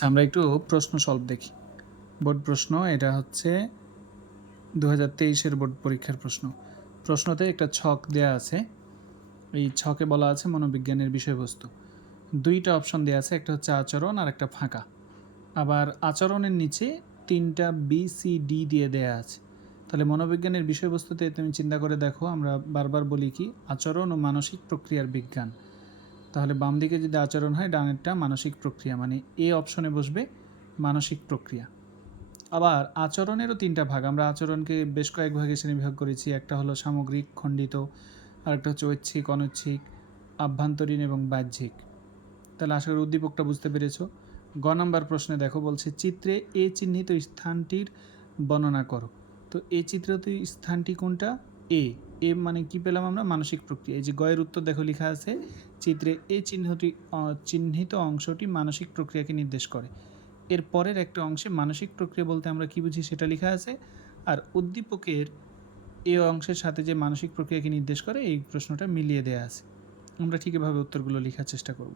আচ্ছা, আমরা একটু প্রশ্ন সলভ দেখি। বোর্ড প্রশ্ন, এটা হচ্ছে 2023-এর বোর্ড পরীক্ষার প্রশ্ন। প্রশ্নতে একটা ছক দেয়া আছে। এই ছকে বলা আছে মনোবিজ্ঞানের বিষয়বস্তু। 2টা অপশন দেয়া আছে, একটা হচ্ছে আচরণ আর একটা ফাঁকা। আবার আচরণের নিচে 3টা বি, সি, ডি দিয়ে দেয়া আছে। তাহলে মনোবিজ্ঞানের বিষয়বস্তুতে তুমি চিন্তা করে দেখো, আমরা বারবার বলি কি আচরণ ও মানসিক প্রক্রিয়ার বিজ্ঞান। তাহলে বাম দিকে যদি আচরণ হয়, ডানেরটা মানসিক প্রক্রিয়া, মানে এ অপশনে বসবে মানসিক প্রক্রিয়া। আবার আচরণেরও 3টা ভাগ। আমরা আচরণকে বেশ কয়েক ভাগে শ্রেণীবিভাগ করেছি। একটা হলো সামগ্রিক, খণ্ডিত, আরেকটা হচ্ছে ঐচ্ছিক, অনৈচ্ছিক, আভ্যন্তরীণ এবং বাহ্যিক। তাহলে আশা করি উদ্দীপকটা বুঝতে পেরেছো। গ নাম্বার প্রশ্নে দেখো, বলছে চিত্রে এ চিহ্নিত স্থানটির বর্ণনা করো। তো এই চিত্রিত স্থানটি কোনটা? এ। এ মানে কি পেলাম আমরা? মানসিক প্রক্রিয়া। এই যে গয়ের উত্তর দেখো লেখা আছে, চিত্রে এ চিহ্নিত অংশটি মানসিক প্রক্রিয়াকে নির্দেশ করে। এর পরের একটা অংশে মানসিক প্রক্রিয়া বলতে আমরা কি বুঝি সেটা লেখা আছে, আর উদ্দীপকের এই অংশের সাথে যে মানসিক প্রক্রিয়াকে নির্দেশ করে এই প্রশ্নটা মিলিয়ে দেয়া আছে। আমরা ঠিক এভাবে উত্তরগুলো লেখার চেষ্টা করব।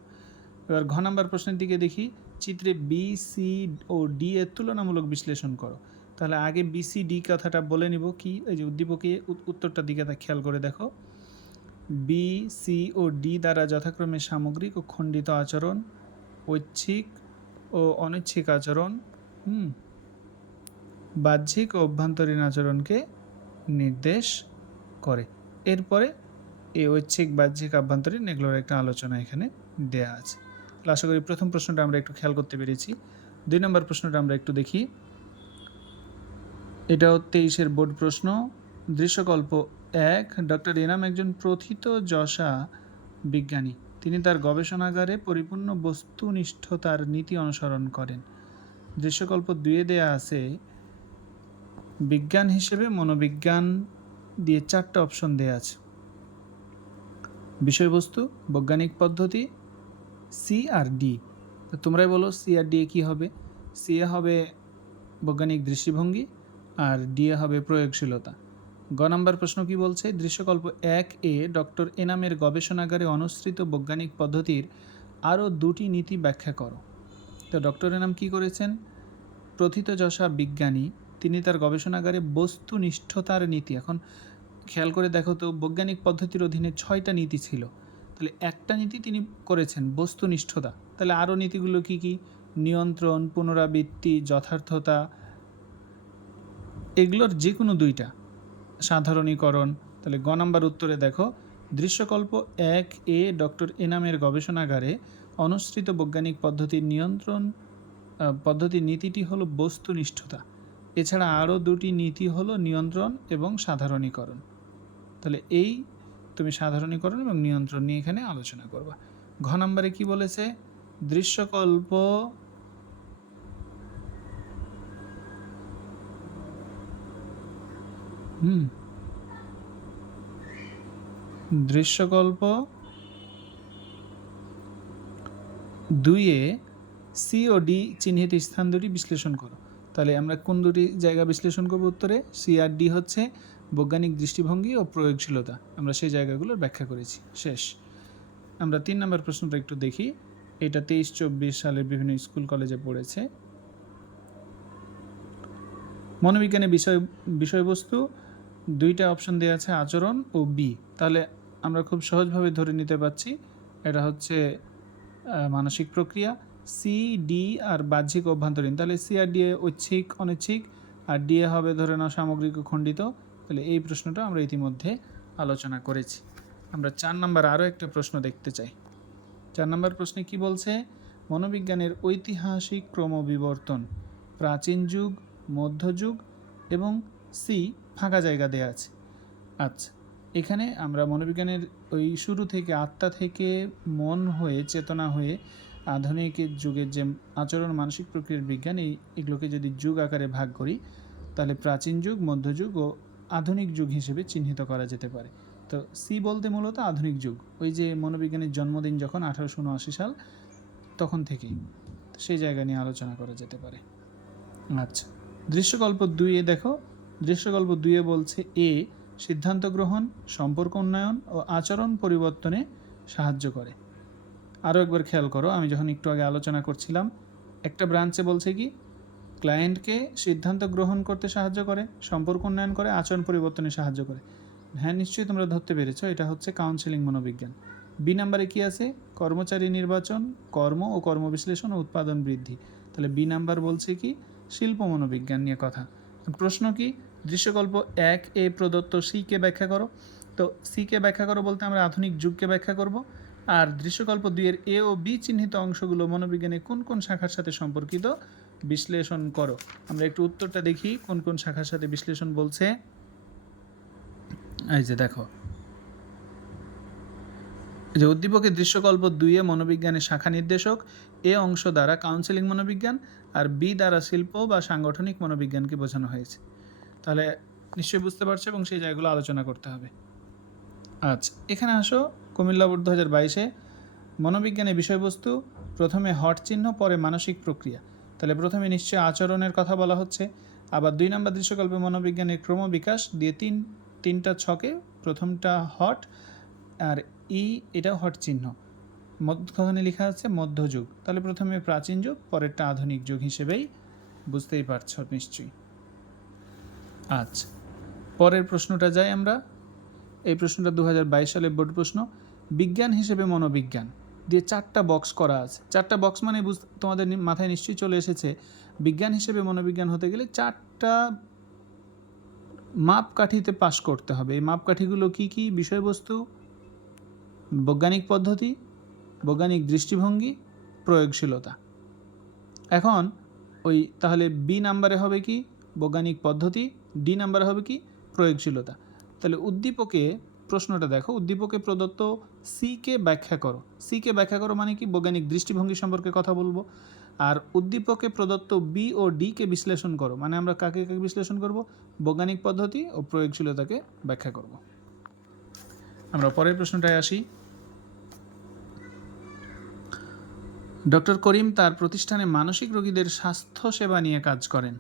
এবার ঘ নাম্বার প্রশ্নের দিকে দেখি, চিত্রে বি, সি ও ডি এর তুলনামূলক বিশ্লেষণ করো। তাহলে আগে বি, সি, ডি কথাটা বলে নিব কি, এই যে উদ্দীপকে উত্তরটার দিকে খেয়াল করে দেখো। বি, সি ও ডি দ্বারা যথাক্রমে সামগ্রিক ও খণ্ডিত আচরণ, ঐচ্ছিক ও অনৈচ্ছিক আচরণ, বাহ্যিক ও অভ্যন্তরীণ আচরণকে নির্দেশ করে। এরপরে এই ঐচ্ছিক, বাহ্যিক, আভ্যন্তরীণ এগুলোর একটা আলোচনা এখানে দেয়া আছে। তাহলে আশা করি প্রথম প্রশ্নটা আমরা একটু খেয়াল করতে পেরেছি। 2 নম্বর প্রশ্নটা আমরা একটু দেখি। এটাও 23-এর বোর্ড প্রশ্ন। দৃশ্যকল্প 1, ডক্টর এনাম একজন প্রথিতযশা বিজ্ঞানী। তিনি তার গবেষণাগারে পরিপূর্ণ বস্তুনিষ্ঠতার নীতি অনুসরণ করেন। দৃশ্যকল্প 2-এ দেয়া আছে, বিজ্ঞান হিসেবে মনোবিজ্ঞান দিয়ে 4টা অপশন দেয়া আছে। বিষয়বস্তু, বৈজ্ঞানিক পদ্ধতি, সি আর ডি। তো তোমরাই বলো সি আর ডি এ কী হবে? সি এ হবে বৈজ্ঞানিক দৃষ্টিভঙ্গি আর ডি এ হবে প্রয়োগশীলতা। গ নাম্বার প্রশ্ন কি বলছে? দৃশ্যকল্প 1-এ ডক্টর এনামের গবেষণাগারে অনুসৃত বৈজ্ঞানিক পদ্ধতির আরও 2টি নীতি ব্যাখ্যা করো। তো ডক্টর এনাম কি করেছেন? প্রথিতযশা বিজ্ঞানী, তিনি তার গবেষণাগারে বস্তুনিষ্ঠতার নীতি, এখন খেয়াল করে দেখো তো, বৈজ্ঞানিক পদ্ধতির অধীনে 6টা নীতি ছিল, তাহলে একটা নীতি তিনি করেছেন বস্তুনিষ্ঠতা। তাহলে আরও নীতিগুলো কি কি? নিয়ন্ত্রণ, পুনরাবৃত্তি, যথার্থতা, এগুলোর যে কোনো 2টা, সাধারণীকরণ। তাহলে গ নাম্বার উত্তরে দেখো, দৃশ্যকল্প 1-এ ডক্টর এনামের গবেষণাগারে অনুসৃত বৈজ্ঞানিক পদ্ধতির পদ্ধতির নীতিটি হলো বস্তুনিষ্ঠতা। এছাড়া আরও 2টি নীতি হলো নিয়ন্ত্রণ এবং সাধারণীকরণ। তাহলে এই তুমি সাধারণীকরণ এবং নিয়ন্ত্রণ নিয়ে এখানে আলোচনা করবা। ঘ নাম্বারে কি বলেছে? দৃশ্যকল্প দৃশ্যকল্প 2-এ সি ও ডি চিহ্নিত স্থান 2টি বিশ্লেষণ করো। তাহলে আমরা কোন 2টি জায়গা বিশ্লেষণ করব উত্তরে? সি আর ডি হচ্ছে বৈজ্ঞানিক দৃষ্টিভঙ্গি ও প্রয়োগশীলতা, আমরা সেই জায়গাগুলোর ব্যাখ্যা করেছি। শেষ। আমরা 3 নম্বর প্রশ্নটা একটু দেখি। এটা 23-24 সালের বিভিন্ন স্কুল কলেজে পড়েছে। মনোবিজ্ঞানের বিষয়বস্তু 2টা অপশন দেওয়া আছে, আচরণ ও বি। তাহলে আমরা খুব সহজভাবে ধরে নিতে পারছি এটা হচ্ছে মানসিক প্রক্রিয়া। সি, ডি আর বাহ্যিক, অভ্যন্তরীণ। তাহলে সি আর ডি এ ঐচ্ছিক, অনৈচ্ছিক, আর ডি এ হবে ধরে নাও সামগ্রিক ও খণ্ডিত। তাহলে এই প্রশ্নটা আমরা ইতিমধ্যে আলোচনা করেছি। আমরা 4 নম্বর আরও একটা প্রশ্ন দেখতে চাই। 4 নম্বর প্রশ্নে কি বলছে? মনোবিজ্ঞানের ঐতিহাসিক ক্রমবিবর্তন, প্রাচীন যুগ, মধ্যযুগ এবং সি ফাঁকা জায়গা দেওয়া আছে। আচ্ছা, এখানে আমরা মনোবিজ্ঞানের ওই শুরু থেকে, আত্মা থেকে মন হয়ে, চেতনা হয়ে আধুনিক যুগের যে আচরণ, মানসিক প্রক্রিয়ার বিজ্ঞান, এগুলোকে যদি যুগ আকারে ভাগ করি, তাহলে প্রাচীন যুগ, মধ্যযুগ ও আধুনিক যুগ হিসেবে চিহ্নিত করা যেতে পারে। তো সি বলতে মূলত আধুনিক যুগ, ওই যে মনোবিজ্ঞানের জন্মদিন যখন 1879 সাল, তখন থেকেই সেই জায়গা নিয়ে আলোচনা করা যেতে পারে। আচ্ছা, দৃশ্যকল্প 2-এ দেখো, দৃশ্যকল্প 2-এ বলছে এ সিদ্ধান্ত গ্রহণ, সম্পর্ক উন্নয়ন ও আচরণ পরিবর্তনে সাহায্য করে। আরও একবার খেয়াল করো, আমি যখন একটু আগে আলোচনা করছিলাম একটা ব্রাঞ্চে বলছে কি ক্লায়েন্টকে সিদ্ধান্ত গ্রহণ করতে সাহায্য করে, সম্পর্ক উন্নয়ন করে, আচরণ পরিবর্তনে সাহায্য করে। হ্যাঁ, নিশ্চয়ই তোমরা ধরতে পেরেছো, এটা হচ্ছে কাউন্সেলিং মনোবিজ্ঞান। বি নাম্বারে কি আছে? কর্মচারী নির্বাচন, কর্ম ও কর্মবিশ্লেষণ ও উৎপাদন বৃদ্ধি। তাহলে বি নাম্বার বলছে কি শিল্প মনোবিজ্ঞান নিয়ে কথা। প্রশ্ন কি দৃশ্যকল্প 1 প্রদত্ত সিকে ব্যাখ্যা করো। তো সিকে ব্যাখ্যা করো বলতে আমরা আধুনিক যুগকে ব্যাখ্যা করব। আর দৃশ্যকল্প 2 এ ও বি চিহ্নিত অংশগুলো মনোবিজ্ঞানে কোন কোন শাখার সাথে সম্পর্কিত বিশ্লেষণ করো। আমরা একটু উত্তরটা দেখি কোন কোন শাখার সাথে বিশ্লেষণ বলছে। এই যে দেখো, যে উদ্দীপকের দৃশ্যকল্প 2 মনোবিজ্ঞানের শাখা নির্দেশক, এ অংশ দ্বারা কাউন্সেলিং মনোবিজ্ঞান আর বি দ্বারা শিল্প বা সাংগঠনিক মনোবিজ্ঞানকে বোঝানো হয়েছে। তাহলে নিশ্চয়ই বুঝতে পারছো এবং সেই জায়গাগুলো আলোচনা করতে হবে। আচ্ছা, এখানে আসো কুমিল্লা বোর্ড 2022-এ মনোবিজ্ঞানের বিষয়বস্তু প্রথমে হট চিহ্ন, পরে মানসিক প্রক্রিয়া। তাহলে প্রথমে নিশ্চয় আচরণের কথা বলা হচ্ছে। আবার 2 নম্বর দৃশ্যকল্পে মনোবিজ্ঞানের ক্রমবিকাশ দিয়ে তিনটা ছকে, প্রথমটা হট আর এটাও হট চিহ্ন, মধ্যখানে লেখা আছে মধ্যযুগ। তাহলে প্রথমে প্রাচীন যুগ, পরেরটা আধুনিক যুগ হিসেবেই বুঝতেই পারছো নিশ্চয়ই। আচ্ছা, পরের প্রশ্নটা যাই আমরা। এই প্রশ্নটা 2022 সালের বোর্ড প্রশ্ন। বিজ্ঞান হিসেবে মনোবিজ্ঞান দিয়ে 4টা বক্স করা আছে। 4টা বক্স মানে তোমাদের মাথায় নিশ্চয়ই চলে এসেছে বিজ্ঞান হিসেবে মনোবিজ্ঞান হতে গেলে 4টা মাপকাঠিতে পাশ করতে হবে। এই মাপকাঠিগুলো কি কি? বিষয়বস্তু, বৈজ্ঞানিক পদ্ধতি, বৈজ্ঞানিক দৃষ্টিভঙ্গি, প্রয়োগশীলতা। এখন তাহলে বি নাম্বারে হবে কি বৈজ্ঞানিক পদ্ধতি, ডি নাম্বারে হবে কি প্রয়োগশীলতা। তাহলে উদ্দীপকে প্রশ্নটা দেখো, উদ্দীপকে প্রদত্ত সিকে ব্যাখ্যা করো। সিকে ব্যাখ্যা করো মানে কি বৈজ্ঞানিক দৃষ্টিভঙ্গি সম্পর্কে কথা বলবো। আর উদ্দীপকে প্রদত্ত বি ও ডিকে বিশ্লেষণ করো, মানে আমরা কাকে কাকে বিশ্লেষণ করব? বৈজ্ঞানিক পদ্ধতি ও প্রয়োগশীলতাকে ব্যাখ্যা করব। আমরা পরের প্রশ্নটায় আসি। ডক্টর করিম তার প্রতিষ্ঠানে মানসিক রোগীদের স্বাস্থ্যসেবা নিয়ে কাজ করেন।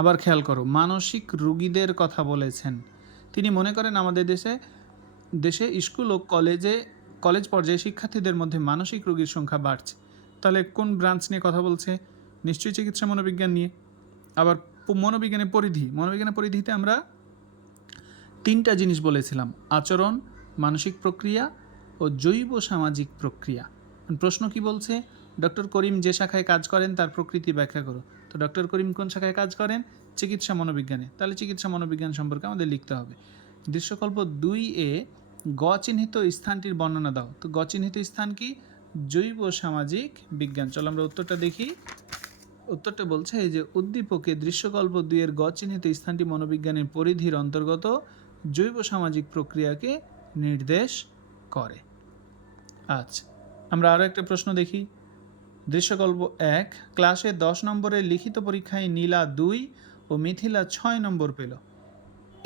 আবার খেয়াল করো, মানসিক রোগীদের কথা বলেছেন। তিনি মনে করেন আমাদের দেশে স্কুল ও কলেজ পর্যায়ে শিক্ষার্থীদের মধ্যে মানসিক রোগীর সংখ্যা বাড়ছে। তাহলে কোন ব্রাঞ্চ নিয়ে কথা বলছে? নিশ্চয়ই চিকিৎসা মনোবিজ্ঞান নিয়ে। আবার মনোবিজ্ঞানের পরিধিতে আমরা 3টা জিনিস বলেছিলাম: আচরণ, মানসিক প্রক্রিয়া ও জৈব সামাজিক প্রক্রিয়া। প্রশ্ন কি বলছে? ডক্টর করিম যে শাখায় কাজ করেন তার প্রকৃতি ব্যাখ্যা করো। তো ডক্টর করিম কোন শাখায় কাজ করেন? চিকিৎসা মনোবিজ্ঞানে। তাহলে চিকিৎসা মনোবিজ্ঞান সম্পর্কে আমাদের লিখতে হবে। দৃশ্যকল্প 2 গ চিহ্নিত স্থানটির বর্ণনা দাও। তো গ চিহ্নিত স্থান কি? জৈব সামাজিক বিজ্ঞান। চলো আমরা উত্তরটা দেখি। উত্তরটা বলছে এই যে উদ্দীপকে দৃশ্যকল্প 2 গ চিহ্নিত স্থানটি মনোবিজ্ঞানের পরিধির অন্তর্গত জৈব সামাজিক প্রক্রিয়াকে নির্দেশ করে। আচ্ছা, আমরা আরও একটা প্রশ্ন দেখি। দৃশ্যকল্প 1 ক্লাসে 10 নম্বরের লিখিত পরীক্ষায় নীলা 2 ও মিথিলা 6 নম্বর পেল।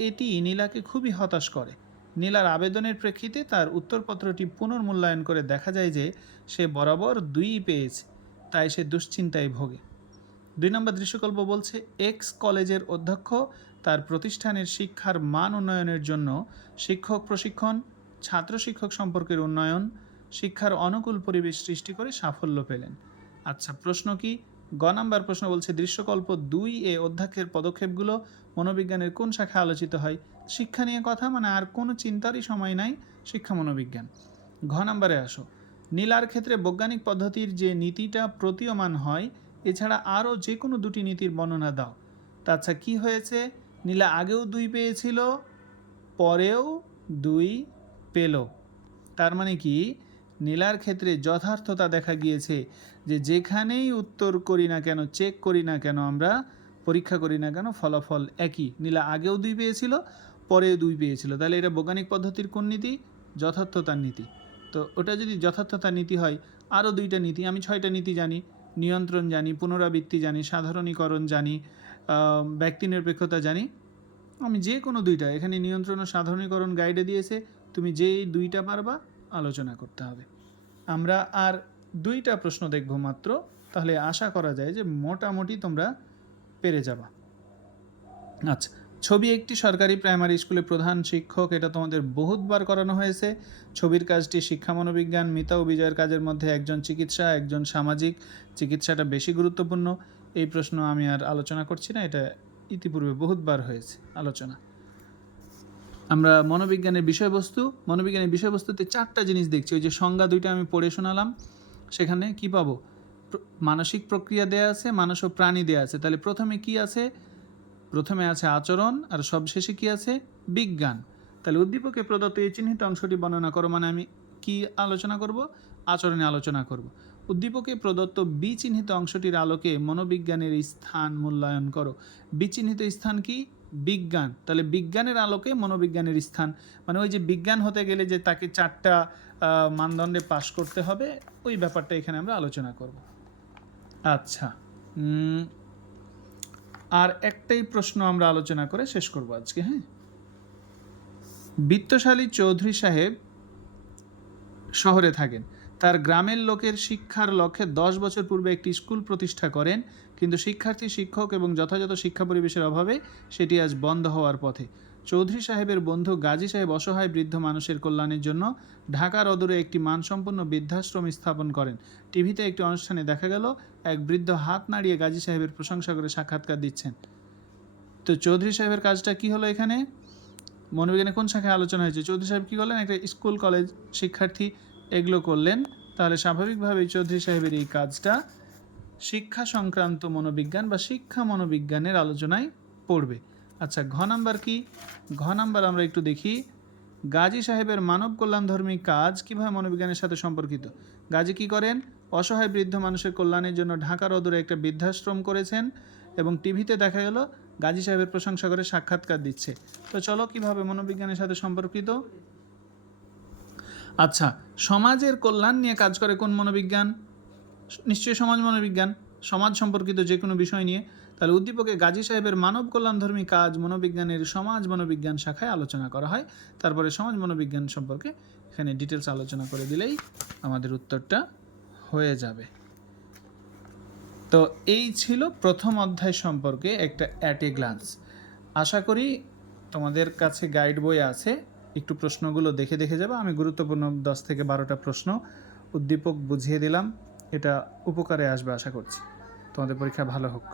এটি নীলাকে খুবই হতাশ করে। নীলার আবেদনের প্রেক্ষিতে তার উত্তরপত্রটি পুনর্মূল্যায়ন করে দেখা যায় যে সে বরাবর 2 পেয়েছে, তাই সে দুশ্চিন্তায় ভোগে। 2 নম্বর দৃশ্যকল্প বলছে এক্স কলেজের অধ্যক্ষ তার প্রতিষ্ঠানের শিক্ষার মান উন্নয়নের জন্য শিক্ষক প্রশিক্ষণ, ছাত্র শিক্ষক সম্পর্কের উন্নয়ন, শিক্ষার অনুকূল পরিবেশ সৃষ্টি করে সাফল্য পেলেন। আচ্ছা, প্রশ্ন কি? গ নাম্বার প্রশ্ন বলছে দৃশ্যকল্প 2 অধ্যক্ষের পদক্ষেপগুলো মনোবিজ্ঞানের কোন শাখায় আলোচিত হয়? শিক্ষা নিয়ে কথা, মানে আর কোনো চিন্তারই সময় নাই, শিক্ষা মনোবিজ্ঞান। ঘ নাম্বারে আসো। নীলার ক্ষেত্রে বৈজ্ঞানিক পদ্ধতির যে নীতিটা প্রতীয়মান হয়, এছাড়া আরও যে কোনো 2টি নীতির বর্ণনা দাও। তা আচ্ছা, কী হয়েছে? নীলা আগেও 2 পেয়েছিল, পরেও 2 পেল। তার মানে কি নীলার ক্ষেত্রে যথার্থতা দেখা গিয়েছে যে যেখানেই উত্তর করি না কেন, চেক করি না কেন, আমরা পরীক্ষা করি না কেন, ফলাফল একই। নীলা আগেও 2 পেয়েছিল, পরেও 2 পেয়েছিল। তাহলে এটা বৈজ্ঞানিক পদ্ধতির কোন নীতি? যথার্থতার নীতি। তো ওটা যদি যথার্থতার নীতি হয়, আরও 2টা নীতি, আমি 6টা নীতি জানি। নিয়ন্ত্রণ জানি, পুনরাবৃত্তি জানি, সাধারণীকরণ জানি, ব্যক্তিনিরপেক্ষতা জানি। আমি যে কোনো 2টা, এখানে নিয়ন্ত্রণ ও সাধারণীকরণ গাইডে দিয়েছে, তুমি যেই 2টা পারবা আলোচনা করতে হবে। আমরা আর 2টা প্রশ্ন দেখব মাত্র, তাহলে আশা করা যায় যে মোটামুটি তোমরা পেরে যাবা। আচ্ছা, ছবি একটি সরকারি প্রাইমারি স্কুলের প্রধান শিক্ষক, এটা তোমাদের বহুতবার করানো হয়েছে। ছবির কাজটি শিক্ষা মনোবিজ্ঞান। মিতা ও বিজয়ের কাজের মধ্যে একজন চিকিৎসা, একজন সামাজিক। চিকিৎসাটা বেশি গুরুত্বপূর্ণ। এই প্রশ্ন আমি আর আলোচনা করছি না, এটা ইতিপূর্বে বহুতবার হয়েছে আলোচনা। আমরা মনোবিজ্ঞানের বিষয়বস্তুতে 4টা জিনিস দেখছি। ওই যে সংজ্ঞা 2টা আমি পড়ে শোনালাম, সেখানে কি পাবো? মানসিক প্রক্রিয়া দেয়া আছে, মানুষ ও প্রাণী দেয়া আছে। তাহলে প্রথমে কি আছে? প্রথমে আছে আচরণ, আর সবশেষে কি আছে? বিজ্ঞান। তাহলে উদ্দীপকে প্রদত্ত এই চিহ্নিত অংশটি বর্ণনা করো, মানে আমি কি আলোচনা করব? আচরণে আলোচনা করব। উদ্দীপকে প্রদত্ত বিচিহ্নিত অংশটির আলোকে মনোবিজ্ঞানের স্থান মূল্যায়ন করো। বিচিহ্নিত স্থান কি? বিজ্ঞান। তাহলে বিজ্ঞানের আলোকে মনোবিজ্ঞানের স্থান, মানে ওই যে বিজ্ঞান হতে গেলে যে তাকে 4টা মানদণ্ডে পাশ করতে হবে, ওই ব্যাপারটা এখানে আমরা আলোচনা করব। আচ্ছা, আর একটাই প্রশ্ন আমরা আলোচনা করে শেষ করব আজকে। হ্যাঁ, বিত্তশালী চৌধুরী সাহেব শহরে থাকেন। তার গ্রামের লোকের শিক্ষার লক্ষ্যে 10 বছর পূর্বে একটি স্কুল প্রতিষ্ঠা করেন, কিন্তু শিক্ষার্থী, শিক্ষক এবং যথাযথ শিক্ষা পরিবেশের অভাবে সেটি আজ বন্ধ হওয়ার পথে। চৌধুরী সাহেবের বন্ধু গাজী সাহেব অসহায় বৃদ্ধ মানুষের কল্যাণের জন্য ঢাকার অদূরে একটি মানসম্পন্ন বৃদ্ধাশ্রম স্থাপন করেন। টিভিতে একটি অনুষ্ঠানে দেখা গেল এক বৃদ্ধ হাত নাড়িয়ে গাজী সাহেবের প্রশংসা করে সাক্ষাৎকার দিচ্ছেন। তো চৌধুরী সাহেবের কাজটা কি হলো এখানে? মনোবিজ্ঞানে কোন শাখায় আলোচনা হয়েছে? চৌধুরী সাহেব কী করলেন? একটা স্কুল কলেজ শিক্ষার্থী এগুলো করলেন। তাহলে স্বাভাবিকভাবেই চৌধুরী সাহেবের এই কাজটা শিক্ষা সংক্রান্ত মনোবিজ্ঞান বা শিক্ষা মনোবিজ্ঞানের আলোচনায় পড়বে। আচ্ছা, ঘ নাম্বার কি? ঘ নাম্বার আমরা একটু দেখি। গাজী সাহেবের মানব কল্যাণধর্মী কাজ কীভাবে মনোবিজ্ঞানের সাথে সম্পর্কিত? গাজী কী করেন? অসহায় বৃদ্ধ মানুষের কল্যাণের জন্য ঢাকার অদূরে একটা বৃদ্ধাশ্রম করেছেন, এবং টিভিতে দেখা গেল গাজী সাহেবের প্রশংসা করে সাক্ষাৎকার দিচ্ছে। তো চলো, কিভাবে মনোবিজ্ঞানের সাথে সম্পর্কিত। আচ্ছা, সমাজের কল্যাণ নিয়ে কাজ করে কোন মনোবিজ্ঞান? নিশ্চয়ই সমাজ মনোবিজ্ঞান, সমাজ সম্পর্কিত যে কোনো বিষয় নিয়ে। তাহলে উদ্দীপকে গাজী সাহেবের মানব কল্যাণধর্মী কাজ মনোবিজ্ঞানের সমাজ মনোবিজ্ঞান শাখায় আলোচনা করা হয়। তারপরে সমাজ মনোবিজ্ঞান সম্পর্কে এখানে ডিটেলস আলোচনা করে দিলেই আমাদের উত্তরটা হয়ে যাবে। তো এই ছিল প্রথম অধ্যায় সম্পর্কে একটা অ্যাট এ গ্লান্স। আশা করি তোমাদের কাছে গাইড বই আছে, একটু প্রশ্নগুলো দেখে দেখে যাবে। আমি গুরুত্বপূর্ণ 10 থেকে 12টা প্রশ্ন উদ্দীপক বুঝিয়ে দিলাম, এটা উপকারে আসবে আশা করছি। তোমাদের পরীক্ষা ভালো হোক।